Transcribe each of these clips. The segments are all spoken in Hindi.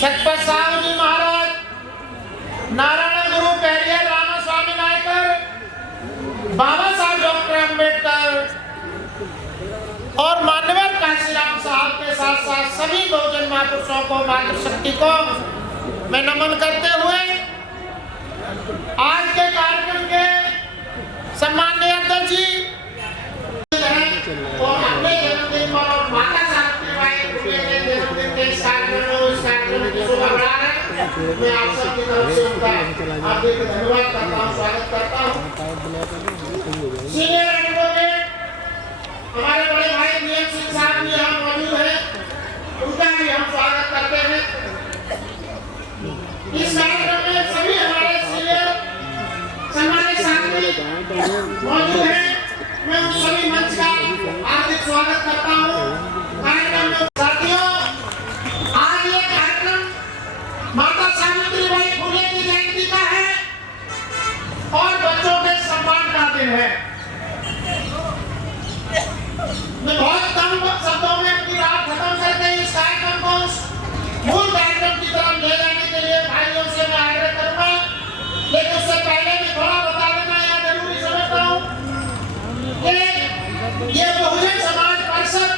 छत्रपति साहूजी महाराज, नारायण गुरु पेरियर रामास्वामी नायकर, बाबा साहब डॉक्टर अम्बेडकर और मान्यवर काशीराम साहब के साथ साथ सभी बहुजन महापुरुषों को, मातृशक्ति को मैं नमन करते हुए आज के कार्यक्रम के सम्माननीय अध्यक्ष जी और अपने जन्मदिन पर और माता सावित्रीबाई के जन्मदिन के इस कार्यक्रम की शोभा बढ़ा रहे हैं। मैं आप सबकी तरफ से उनका हार्दिक धन्यवाद करता हूँ, स्वागत करता हूँ। सीनियर एडवोकेट हमारे बड़े भाई नियम सिंह साहब भी यहाँ मौजूद है, उनका भी हम स्वागत करते हैं। इस कार्यक्रम में सभी हमारे सीनियर सम्मानित साथी मौजूद हैं, मैं उन सभी मंच का हार्दिक स्वागत करता हूँ। कार्यक्रम में साथियों, आज ये कार्यक्रम माता सावित्रीबाई फुले की जयंती का है और बच्चों के सम्मान का दिन है। मैं बहुत कम शब्दों में अपनी बात खत्म करके इस कार्यक्रम को मूल कार्यक्रम की तरफ ले जाने के लिए भाइयों से मैं आग्रह करूंगा, लेकिन उससे पहले भी थोड़ा बता देना यहाँ जरूरी समझता हूँ कि ये बहुजन समाज परिषद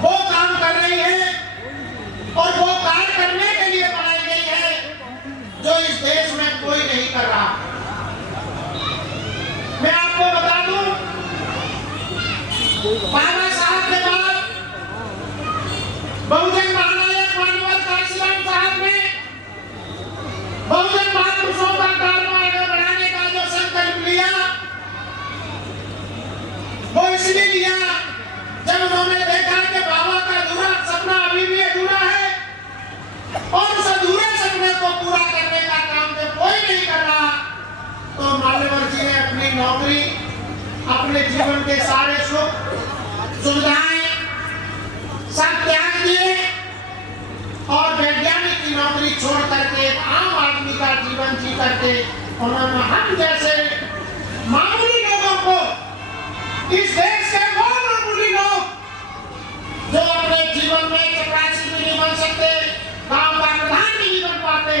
वो काम कर रही है और वो कार्य करने के लिए बनाई गई है जो इस देश में कोई नहीं कर रहा। मैं आपको बता दूं, बाबा साहब के बाद बहुजन महानायक माननीय काशीराम साहब ने बहुजन महापुरुषों का कार्य आगे बढ़ाने का जो संकल्प लिया, वो इसलिए लिया जब उन्होंने देखा कि बाबा का अधूरा सपना अभी भी अधूरा है और उस अधूरे सपने को पूरा करने का काम जब कोई नहीं कर रहा, तो मान्यवर जी ने अपनी नौकरी, अपने जीवन के सारे सुख सुविधाएं सब त्याग दिए और वैज्ञानिक की नौकरी छोड़ करके आम आदमी का जीवन जी करके उन्होंने हम जैसे मामूली लोगों को, इस देश के वो मामूली लोग जो अपने जीवन में चपरासी भी नहीं बन सकते, गांव का प्रधान भी नहीं बन पाते,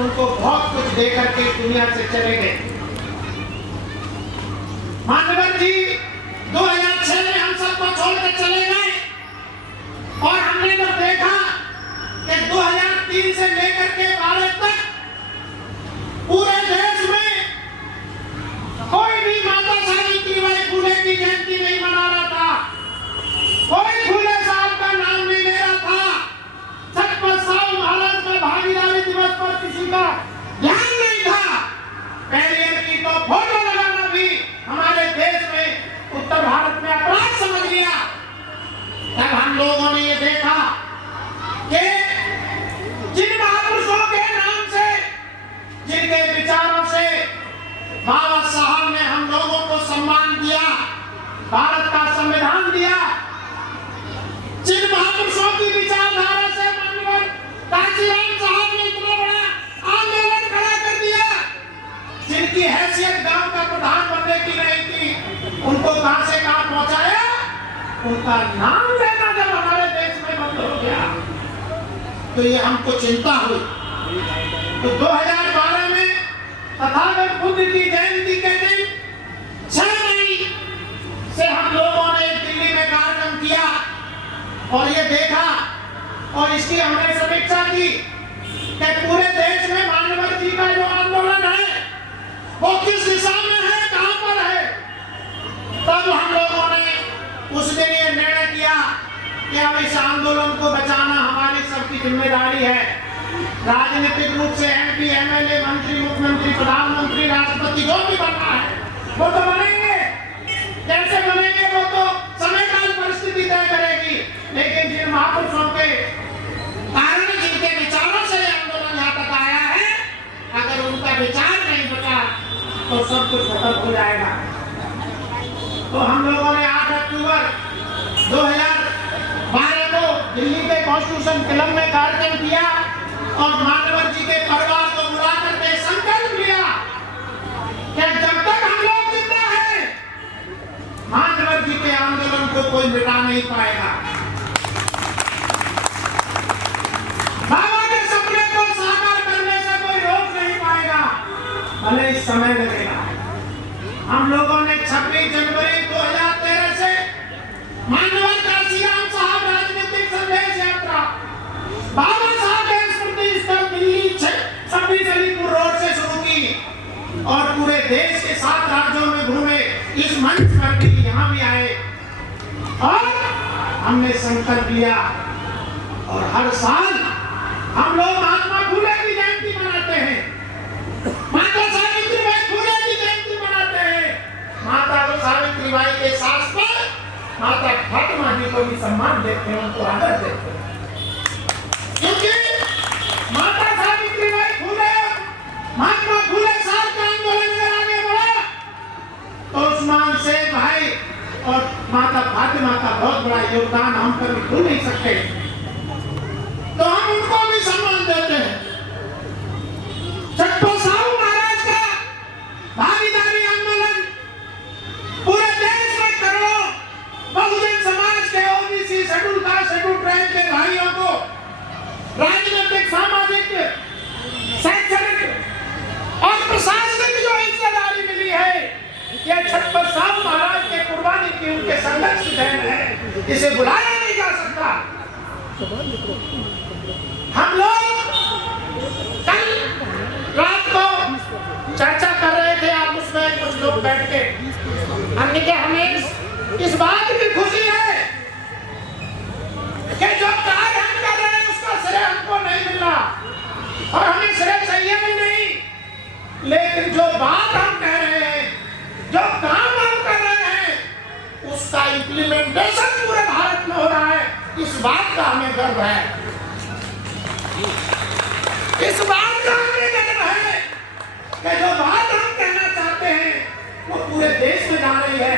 उनको बहुत कुछ दे करके दुनिया से चले गए। मान्यवर जी 2006 में हम सबको छोड़कर चले गए और हमने जब देखा कि 2003 से लेकर के 12 तक पूरे देश में कोई भी माता सावित्रीबाई फुले की जयंती नहीं मना रहा था, कोई फुले साहब का नाम नहीं ले रहा था, छत्रपति साहू महाराज का भागीदारी दिवस पर किसी का ध्यान नहीं था। पेरियर की तो फोटो लगाना भी हमारे देश में उत्तर भारत में अपराध समझ लिया। तब हम लोगों ने ये देखा कि जिन महापुरुषों के नाम से, जिनके विचारों से बाबा साहब ने हम लोगों को सम्मान दिया, भारत का संविधान दिया, जिन महापुरुषों की विचारधारा से माननीय काशीराम साहब ने इतना बड़ा आंदोलन खड़ा कर दिया, जिनकी हैसियत गांव का प्रधान बनने की नहीं थी, उनको कहां से कहां पहुंचाया, उनका नाम लेना जब हमारे देश में बंद हो गया तो ये हमको चिंता हुई। तो 2012 में तथागत बुद्ध की जयंती के दिन 6 मई से हम लोगों ने दिल्ली में कार्यक्रम किया और ये देखा और इसकी हमने समीक्षा की कि पूरे देश में मान्यवर जी का जो आंदोलन है वो किस दिशा में है, कहां पर है। तब हम लोगों ने उस दिन ये निर्णय किया कि अब इस आंदोलन को बचाना हमारी सबकी जिम्मेदारी है। राजनीतिक रूप से एमपी, एमएलए, मंत्री, मुख्यमंत्री, प्रधानमंत्री, राष्ट्रपति जो भी बनना है वो तो बनेंगे, कैसे बनेंगे वो तो समय काल परिस्थिति तय करेगी, लेकिन जिन महापुरुषों के कारण, जिनके विचारों से आंदोलन यहाँ तक आया है, अगर उनका विचार नहीं बचा तो सब कुछ खत्म हो जाएगा। तो हम लोगों ने 8 अक्टूबर 2012 को दिल्ली के कॉन्स्टिट्यूशन क्लब में कार्यक्रम किया और मान्यवर जी के परिवार को बुला करके संकल्प लिया कि जब तक हम लोग जिंदा हैं, मान्यवर जी के आंदोलन को कोई मिटा नहीं पाएगा। समय लगेगा। हम लोगों ने 26 जनवरी 2013 से माननीय काशीराम साहब राजनीतिक संदेश यात्रा बाबा साहब के स्मृति स्थल दिल्ली 26 अलीपुर रोड से शुरू की और पूरे देश के 7 राज्यों में घूमे। इस मंच पर भी यहाँ भी आए और हमने संकल्प लिया और हर साल हम लोग महात्मा फुले की जयंती मनाते हैं, माता सावित्रीबाई फुले की जयंती मनाते हैं। माता सावित्रीबाई के साथ साथ माता फातिमा जी को भी सम्मान देते हैं, उनको आदर देते हैं, क्योंकि माता सावित्रीबाई फुले महात्मा फुले साहब का आंदोलन अगर आगे बढ़ा तो उस्मान शेख भाई और माता फातिमा का बहुत बड़ा योगदान हम कभी भूल नहीं सकते, तो हम उनको भी सम्मान देते हैं। छत्रपति साहू महाराज का भागीदारी आंदोलन पूरे देश में करोड़ों बहुजन समाज के OBC schedule caste schedule tribe के भाइयों को राजनीतिक सामाजिक शैक्षणिक और प्रशासनिक जो हिस्सेदारी मिली है, यह छत्रपति साहू महाराज के कुर्बानी की उनके संघर्ष की देन है, इसे बुलाया नहीं जा सकता। हम लोग कल रात को चर्चा कर रहे थे आपस में, कुछ लोग बैठ के हमने कहा हमें इस बात की खुशी है कि जो कार्य हम कर रहे हैं उसका श्रेय हमको नहीं मिल रहा और हमें श्रेय चाहिए भी नहीं, लेकिन जो बात हम कह रहे हैं, जो काम हम कर रहे हैं, उसका इम्प्लीमेंटेशन पूरे भारत में हो रहा है, इस बात का हमें गर्व है। इस बात का हमें गर्व है कि जो बात हम कहना चाहते हैं वो पूरे देश में जा रही है।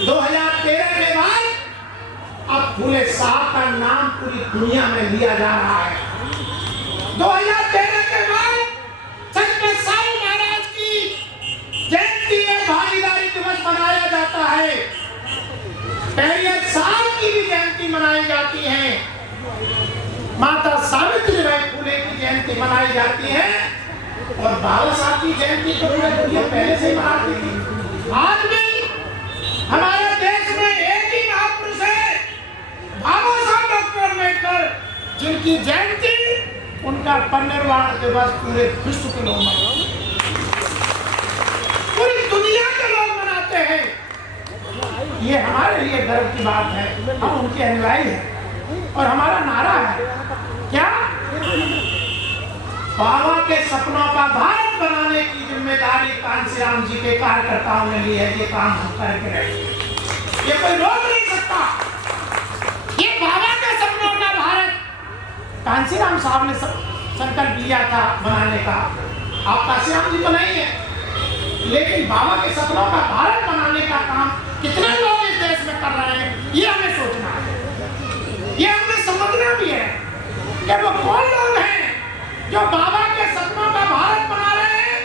2013 के बाद अब फुले साहब का नाम पूरी दुनिया में लिया जा रहा है। 2013 के बाद छत्रपति साहू महाराज की जयंती में भागीदारी दिवस मनाया जाता है, पैरियत साहब की भी जयंती मनाई जाती है, माता सावित्रीबाई फुले की जयंती मनाई जाती है और बाबा साहब की जयंती तो पूरे दुनिया पहले से ही मनाती थी। आज भी हमारे देश में एक ही महापुरुष है, बाबा साहब डॉक्टर अम्बेडकर, जिनकी जयंती उनका परिनिर्वाण दिवस पूरे विश्व के लोग मनाते हैं, पूरी दुनिया के लोग मनाते हैं। ये हमारे लिए गर्व की बात है, हम उनके अनुयायी हैं और हमारा नारा है क्या, बाबा के सपनों का भारत बनाने की जिम्मेदारी कांशीराम जी के कार्यकर्ताओं ने ली है। ये काम हम करके रहेंगे, ये कोई रोक नहीं सकता। ये बाबा के सपनों का भारत कांशीराम साहब ने संकल्प लिया था बनाने का, आप कांशीराम जी तो नहीं है, लेकिन बाबा के सपनों का भारत बनाने का काम कितने लोग इस देश में कर रहे हैं, ये हमें सोचना है, ये हमें समझना भी है कि वो कौन लोग हैं जो बाबा के सपनों का भारत बना रहे हैं,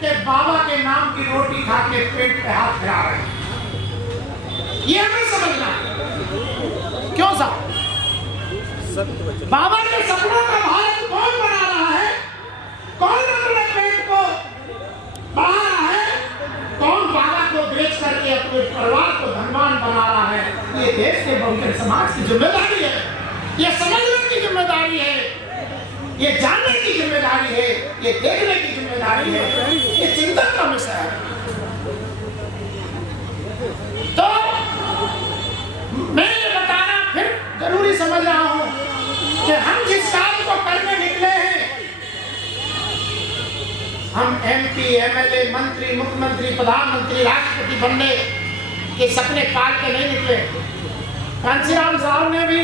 कि बाबा के नाम की रोटी खा के पेट पे हाथ फिरा रहे हैं, ये हमें समझना है। क्यों साहब, बाबा के सपनों का भारत कौन बना रहा है, कौन अपने पेट को बढ़ा रहा है, कौन बाबा को बेच करके अपने परिवार को धनवान बना रहा है, ये देश के बहुजन समाज की जिम्मेदारी है, ये समझने की जिम्मेदारी है, ये जानने की जिम्मेदारी है, ये देखने की जिम्मेदारी है, ये चिंतन का विषय है। तो मैं ये बताना फिर जरूरी समझ रहा हूं कि हम जिस काम को करने निकले हैं, हम MP, MLA, मंत्री, मुख्यमंत्री, प्रधानमंत्री, राष्ट्रपति बनने के सपने पाल के नहीं निकले। कांशीराम साहब ने भी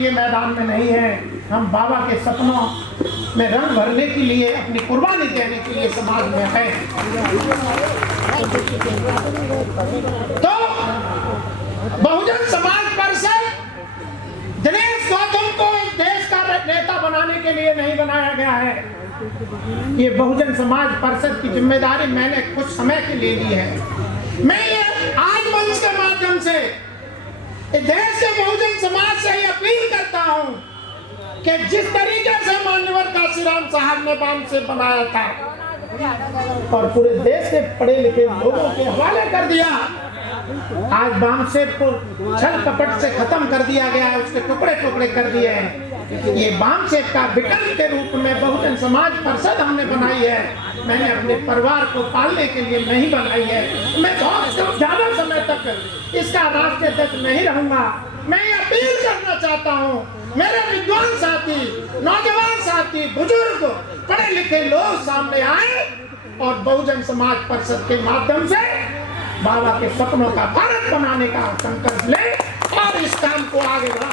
ये मैदान में नहीं है, हम बाबा के सपनों में रंग भरने के लिए, अपनी कुर्बानी देने के लिए समाज में है। तो बहुजन समाज परिषद दिनेश गौतम को इस देश का नेता बनाने के लिए नहीं बनाया गया है, ये बहुजन समाज परिषद की जिम्मेदारी मैंने कुछ समय के लिए ली है। मैं ये आज मंच के माध्यम से देश के बहुजन समाज से ही अपील करता हूं कि जिस तरीके से माननीय काशीराम साहब ने बांध से बनाया था, और पूरे देश के पढ़े लिखे लोगों के हवाले कर दिया। आज बामसेफ को छल कपट से खत्म कर दिया गया, उसके टुकड़े टुकड़े कर दिए हैं। ये बामसेफ का विकल्प के रूप में बहुजन समाज परिषद हमने बनाई है। मैंने अपने परिवार को पालने के लिए नहीं बनाई है। मैं बहुत ज्यादा समय तक इसका राष्ट्रीय अध्यक्ष नहीं रहूंगा। मैं अपील करना चाहता हूँ, मेरे विद्वान साथी, नौजवान साथी, बुजुर्ग, पढ़े लिखे लोग सामने आए और बहुजन समाज परिषद के माध्यम से बाबा के सपनों का भारत बनाने का संकल्प ले और इस काम को आगे बढ़ा।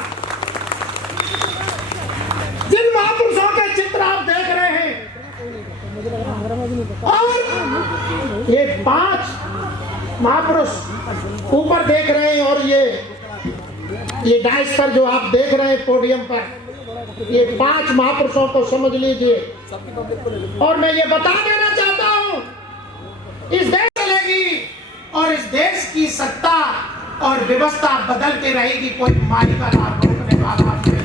जिन महापुरुषों के चित्र आप देख रहे हैं और ये 5 महापुरुष ऊपर देख रहे हैं और ये डाइस पर जो आप देख रहे हैं पोडियम पर, ये 5 महापुरुषों को समझ लीजिए। और मैं ये बता देना चाहता हूँ, इस देश चलेगी और इस देश की सत्ता और व्यवस्था बदलती रहेगी, कोई माई का लाभ रोकने वाला नहीं।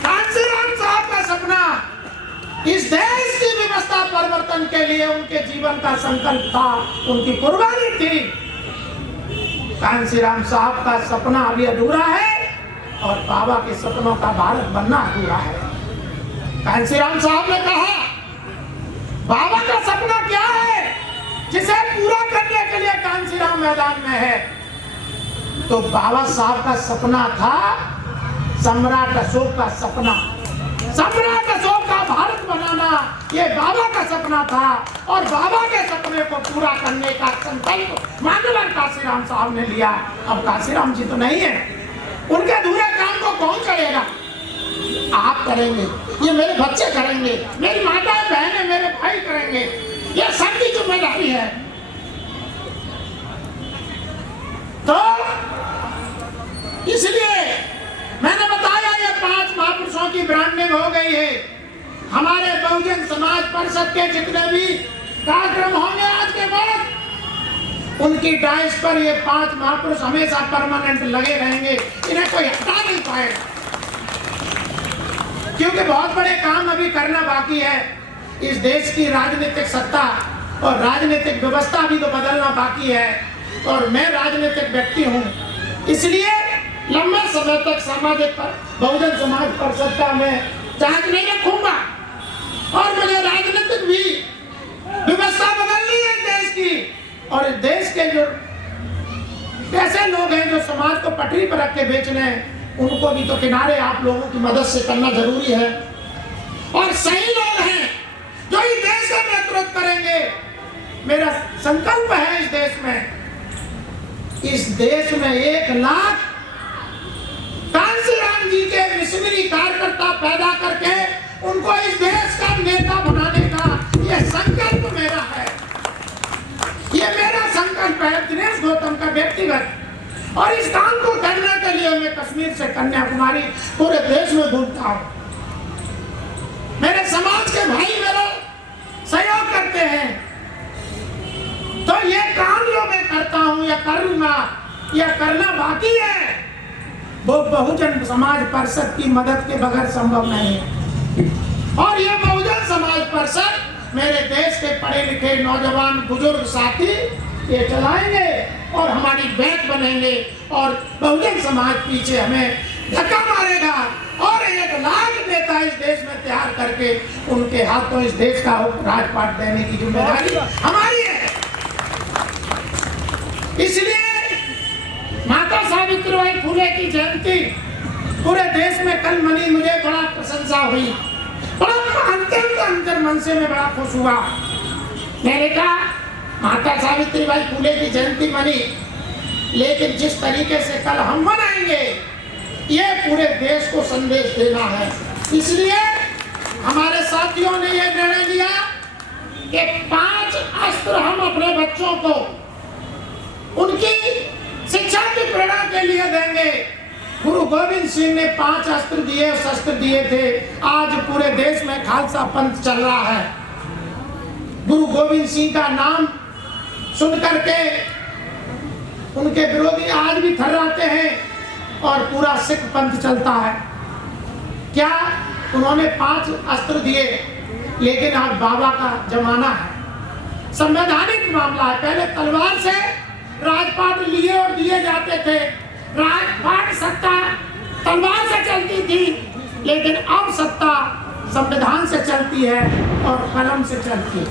कांशीराम साहब का सपना इस देश की व्यवस्था परिवर्तन के लिए उनके जीवन का संकल्प था, उनकी कुर्बानी थी। कांशीराम साहब का सपना अभी अधूरा है और बाबा के सपनों का भारत बनना अधूरा है। कांशीराम साहब ने कहा, बाबा का सपना क्या है जिसे पूरा करने के लिए कांशीराम मैदान में है? तो बाबा साहब का सपना था सम्राट अशोक का सपना, सम्राट अशोक का भारत बनाना, ये बाबा का सपना था। और बाबा के सपने को पूरा करने का संकल्प माननीय कांशीराम साहब ने लिया। अब कांशीराम जी तो नहीं है, उनके अधूरे काम को कौन करेगा? आप करेंगे, ये मेरे बच्चे करेंगे, मेरी माता बहनें, मेरे भाई करेंगे, ये सबकी जिम्मेदारी है। तो इसलिए मैंने बताया ये 5 महापुरुषों की ब्रांडिंग हो गई है। हमारे बहुजन समाज परिषद के जितने भी कार्यक्रम होंगे आज के बाद, उनकी डाइस पर ये 5 महापुरुष हमेशा परमानेंट लगे रहेंगे, इन्हें कोई हटा नहीं पाएगा। क्योंकि बहुत बड़े काम अभी करना बाकी है। इस देश की राजनीतिक सत्ता और राजनीतिक व्यवस्था भी तो बदलना बाकी है। और मैं राजनीतिक व्यक्ति हूँ, इसलिए लंबे समय तक सामाजिक बहुजन समाज परिषद का मैं चार्ज नहीं रखूंगा। और मुझे राजनीतिक भी व्यवस्था बदलनी है देश की। और देश के जो ऐसे लोग हैं जो समाज को पटरी पर रख के बेच रहे हैं, उनको भी तो किनारे आप लोगों की मदद से करना जरूरी है। और सही लोग हैं जो इस देश का नेतृत्व करेंगे। मेरा संकल्प है इस देश में 1 लाख कांशीराम जी के मिशनरी कार्यकर्ता पैदा करके उनको इस देश का नेता बनाने का ये संकल्प मेरा है। ये मेरा संकल्प है, दिनेश गौतम का व्यक्तिगत। और इस काम को करने के लिए मैं कश्मीर से कन्याकुमारी पूरे देश में घूमता हूँ। मेरे समाज के भाई मेरा सहयोग करते हैं। तो ये काम जो मैं करता हूँ या करूंगा, या करना बाकी है, वो बहुजन समाज परिषद की मदद के बगैर संभव नहीं है। और ये बहुजन समाज परिषद मेरे देश के पढ़े लिखे नौजवान बुजुर्ग साथी ये चलाएंगे और हमारी बैक बनेंगे। और बहुजन समाज पीछे हमें धक्का मारेगा और 1 लाख नेता इस देश में तैयार करके उनके हाथों इस देश का राजपाट देने की जिम्मेदारी हमारी है। इसलिए माता सावित्रीबाई फुले की जयंती पूरे देश में कल मनी, मुझे बड़ा प्रशंसा हुई, बड़ा अंतर मन से मैं बड़ा खुश हुआ। मैंने कहा माता सावित्रीबाई फुले की जयंती मनी, लेकिन जिस तरीके से कल हम मनाएंगे ये पूरे देश को संदेश देना है। इसलिए हमारे साथियों ने यह निर्णय लिया कि 5 अस्त्र हम अपने बच्चों को उनकी शिक्षा की प्रेरणा के लिए देंगे। गुरु गोविंद सिंह ने 5 अस्त्र दिए, शस्त्र दिए थे। आज पूरे देश में खालसा पंथ चल रहा है। गुरु गोविंद सिंह का नाम सुन करके उनके विरोधी आज भी थर्राते हैं और पूरा सिख पंथ चलता है। क्या उन्होंने 5 अस्त्र दिए? लेकिन आज बाबा का जमाना है, संवैधानिक मामला है। पहले तलवार से राजपाट लिए और दिए जाते थे, राजपाट सत्ता तलवार से चलती थी, लेकिन अब सत्ता संविधान से चलती है और कलम से चलती है।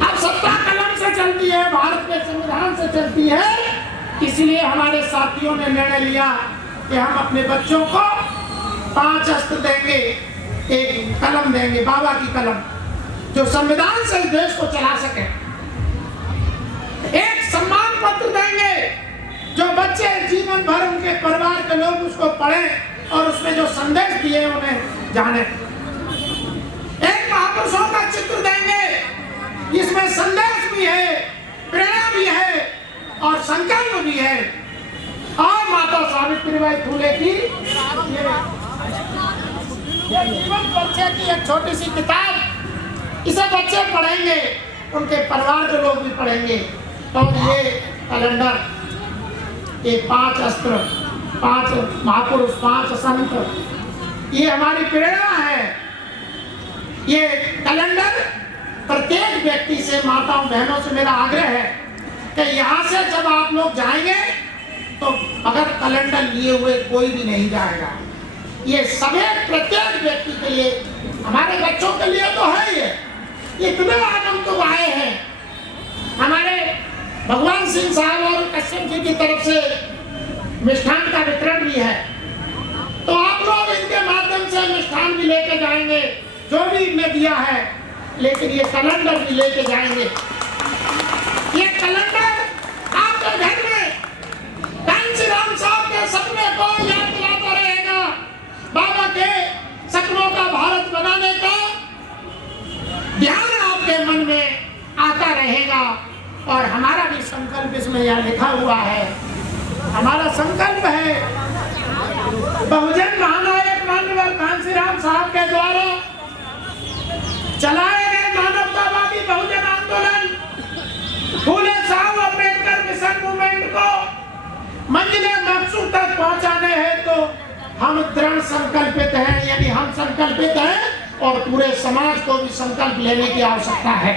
अब सत्ता कलम से चलती है, भारत के संविधान से चलती है। इसलिए हमारे साथियों ने निर्णय लिया कि हम अपने बच्चों को 5 अस्त्र देंगे, एक कलम देंगे, बाबा की कलम, जो संविधान से इस देश को चला सके। एक सम्मान पत्र देंगे, जो बच्चे जीवन भर उनके परिवार के लोग उसको पढ़ें और उसमें जो संदेश दिए उन्हें जाने। एक महापुरुषों का चित्र देंगे, जिसमें संदेश भी है, प्रेरणा भी है और संकल्प भी है। और माता सावित्रीबाई फुले की ये जीवन परिचय की एक छोटी सी किताब, इसे बच्चे पढ़ेंगे, उनके परिवार के लोग भी पढ़ेंगे। और ये कैलेंडर, ये 5 अस्त्र, 5 महापुरुष, 5 संत, ये हमारी प्रेरणा है। ये कैलेंडर प्रत्येक व्यक्ति से, माताओं बहनों से मेरा आग्रह है कि यहाँ से जब आप लोग जाएंगे तो अगर कैलेंडर लिए हुए कोई भी नहीं जाएगा। ये सभी प्रत्येक व्यक्ति के लिए, हमारे बच्चों के लिए तो है ये इतने आगंतुक आए हैं। हमारे भगवान सिंह साहब और कश्यप जी की तरफ से मिष्ठान का वितरण भी है, तो आप लोग इनके माध्यम से मिष्ठान भी लेके जाएंगे, जो भी इनने दिया है। लेकिन ये कैलेंडर भी लेके जाएंगे। ये कैलेंडर आपके घर में कांची राम साहब के सपने को याद दिलाता रहेगा, बाबा के सपनों का भारत बनाने का ध्यान आपके मन में आता रहेगा। और हमारा भी संकल्प इसमें यहाँ लिखा हुआ है। हमारा संकल्प है बहुजन महानायक माननीय कांशीराम साहब के द्वारा चलाए गए मानवतावादी बहुजन आंदोलन फूले साहब अम्बेडकर मिशन मूवमेंट को मंजिले मकसूद तक पहुंचाने हैं, तो हम दृढ़ संकल्पित हैं, यानी हम संकल्पित हैं और पूरे समाज को भी संकल्प लेने की आवश्यकता है।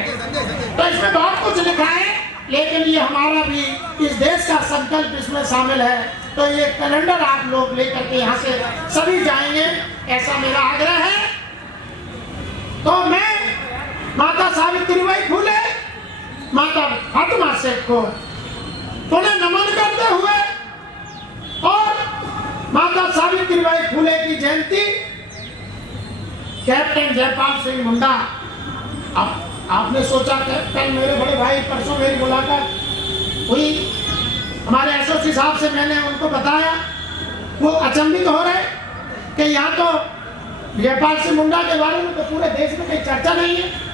तो इसमें बहुत कुछ लिखा है, लेकिन ये हमारा भी इस देश का संकल्प इसमें शामिल है। तो ये कैलेंडर आप लोग लेकर के यहाँ से सभी जाएंगे, ऐसा मेरा आग्रह है। तो मैं माता सावित्रीबाई फुले, माता फातिमा शेख को पुनः नमन करते हुए और माता सावित्रीबाई फुले की जयंती कैप्टन जयपाल सिंह मुंडा, आपने सोचा कल मेरे बड़े भाई परसों मेरी मुलाकात हुई, हमारे एसओसी साहब से मैंने उनको बताया, वो अचंभित हो रहे कि यहाँ तो जयपाल सिंह मुंडा के बारे में तो पूरे देश में कोई चर्चा नहीं है।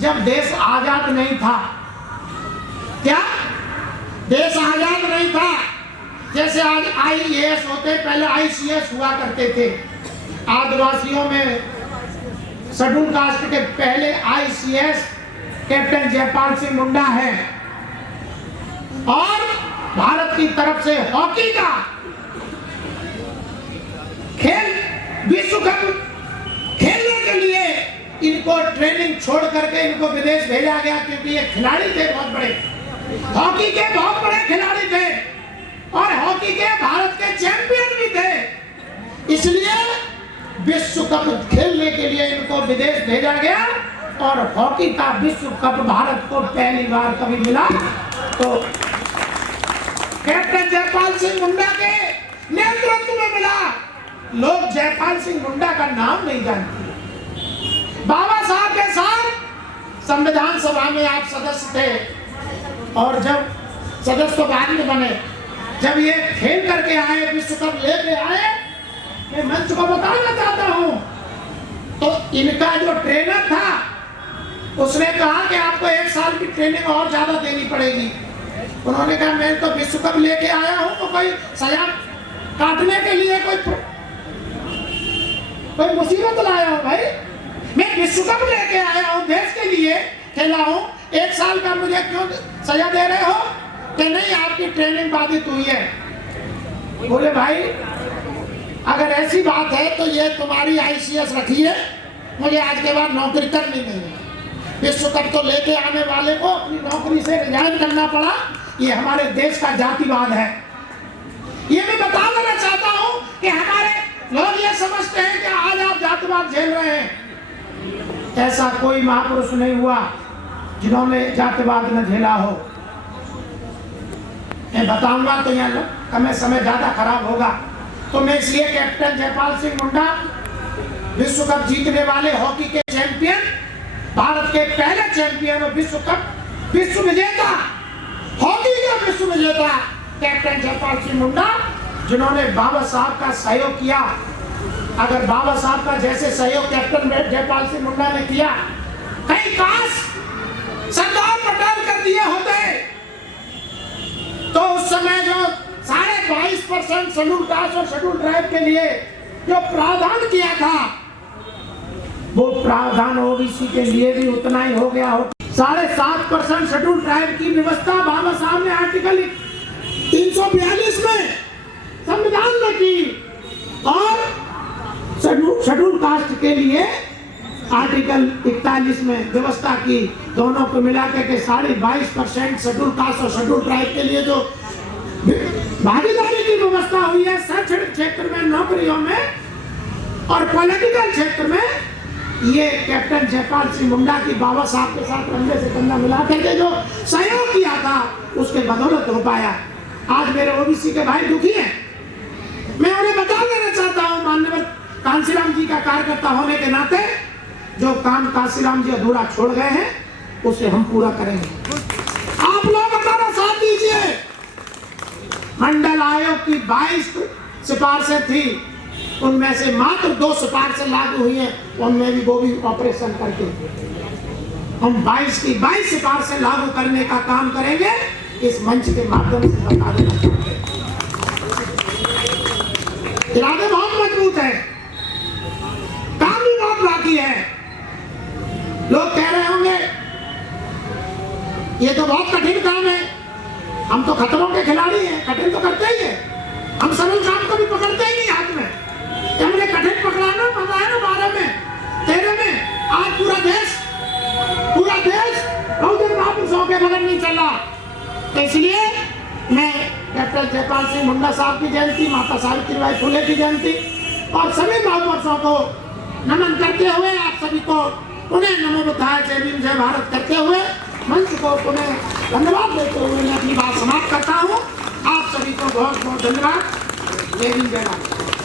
जब देश आजाद नहीं था, क्या देश आजाद नहीं था, जैसे आज IAS होते, पहले ICS हुआ करते थे। आदिवासियों में शेड्यूल कास्ट के पहले ICS कैप्टन जयपाल सिंह मुंडा है। और भारत की तरफ से हॉकी का खेल विश्व कप खेलने के लिए इनको ट्रेनिंग छोड़ करके इनको विदेश भेजा गया, क्योंकि ये खिलाड़ी थे बहुत बड़े, हॉकी के बहुत बड़े खिलाड़ी थे और हॉकी के भारत के चैंपियन भी थे। इसलिए विश्व कप खेलने के लिए इनको विदेश भेजा गया और हॉकी का विश्व कप भारत को पहली बार कभी मिला तो कैप्टन जयपाल सिंह मुंडा के नेतृत्व में मिला। लोग जयपाल सिंह मुंडा का नाम नहीं जानते। बाबा साहब के साथ संविधान सभा में आप सदस्य थे और जब सदस्य तो बाद में बने, जब ये खेल करके आए, विश्व कप लेके आए, मैं मंच को बताना चाहता हूँ, तो इनका जो ट्रेनर था उसने कहा कि आपको 1 साल की ट्रेनिंग और ज्यादा देनी पड़ेगी। उन्होंने कहा मैं तो विश्व कप लेके आया हूँ, तो कोई सजा काटने के लिए कोई मुसीबत लाया हूँ भाई, मैं विश्व कप लेके आया हूँ, देश के लिए खेला हूँ, 1 साल का मुझे क्यों सजा दे रहे हो? कि नहीं, आपकी ट्रेनिंग बाधित हुई है। बोले भाई अगर ऐसी बात है तो ये तुम्हारी ICS रखिए, मुझे आज के बाद नौकरी करनी नहीं है। विश्व कप तो लेके आने वाले को अपनी नौकरी से रिजाइन करना पड़ा। ये हमारे देश का जातिवाद है। ये मैं बता देना चाहता हूं कि हमारे लोग ये समझते हैं कि आज आप जातिवाद झेल रहे हैं। ऐसा कोई महापुरुष नहीं हुआ जिन्होंने जातिवाद न झेला हो। मैं बताऊंगा तो यहाँ समय ज्यादा खराब होगा, तो मैं इसलिए कैप्टन जयपाल सिंह मुंडा, विश्व कप जीतने वाले हॉकी के चैंपियन, भारत के पहले चैंपियन और विश्व कप विश्व विजेता, हॉकी का विश्व विजेता कैप्टन जयपाल सिंह मुंडा, जिन्होंने बाबा साहब का सहयोग किया। अगर बाबा साहब का जैसे सहयोग कैप्टन जयपाल सिंह मुंडा ने किया, कई काश सरदार पटेल कर दिए होते, तो उस समय जो 22.5% शेड्यूल कास्ट और शेड्यूल ट्राइब के लिए जो प्रावधान किया था, वो प्रावधान ओबीसी के लिए भी उतना ही हो गया हो। 7.5% शेड्यूल ट्राइब की व्यवस्था बाबा साहब ने आर्टिकल 342 में संविधान में की, और शेड्यूल कास्ट के लिए आर्टिकल 41 में व्यवस्था की। दोनों को मिलाकर के 22.5% शेड्यूल कास्ट और शेड्यूल ट्राइब के लिए जो भागीदारी की व्यवस्था हुई है शैक्षणिक क्षेत्र में, नौकरियों में और पॉलिटिकल क्षेत्र में, ये कैप्टन जयपाल सिंह मुंडा की बाबा साहब के साथ कंधे से कंधा मिला करके जो सहयोग किया था, उसके बदौलत हो पाया। आज मेरे ओबीसी के भाई दुखी हैं। मैं उन्हें बता देना चाहता हूँ, माननीय कांसीराम जी का कार्यकर्ता होने के नाते, जो काम कांसीराम जी अधूरा छोड़ गए हैं उसे हम पूरा करेंगे। आप लोग हमारा साथ दीजिए। मंडल आयोग की 22 सिफारिशें थी, उनमें से मात्र 2 सिफारिशें लागू हुई हैं, उनमें भी वो भी ऑपरेशन करके हम 22 की 22 सिफारिशें लागू करने का काम करेंगे। इस मंच के माध्यम से बता देना चाहते हैं, इरादे बहुत मजबूत है, काम भी बहुत बाकी है। लोग कह रहे होंगे ये तो बहुत कठिन काम है, हम तो खतरों के खिलाड़ी हैं। कठिन तो करते ही है, हम सरल काम को भी पकड़ते ही नहीं हाथ में। हमने कठिन पकड़ाना पता है ना, 12 में 13 में आज पूरा देश बहुजन महापुरुषों के बगैर नहीं चल रहा। तो इसलिए मैं कैप्टन जयपाल सिंह मुंडा साहब की जयंती, माता सावित्रीबाई फुले की जयंती और सभी महापुरुषों को नमन करते हुए, आप सभी को पुनः नमो बुद्धाय, जय भीम, जय भारत करते हुए मंच को पुनः धन्यवाद देते हुए मैं अपनी बात समाप्त करता हूँ। आप सभी को बहुत बहुत धन्यवाद। जय भीम, जय भारत।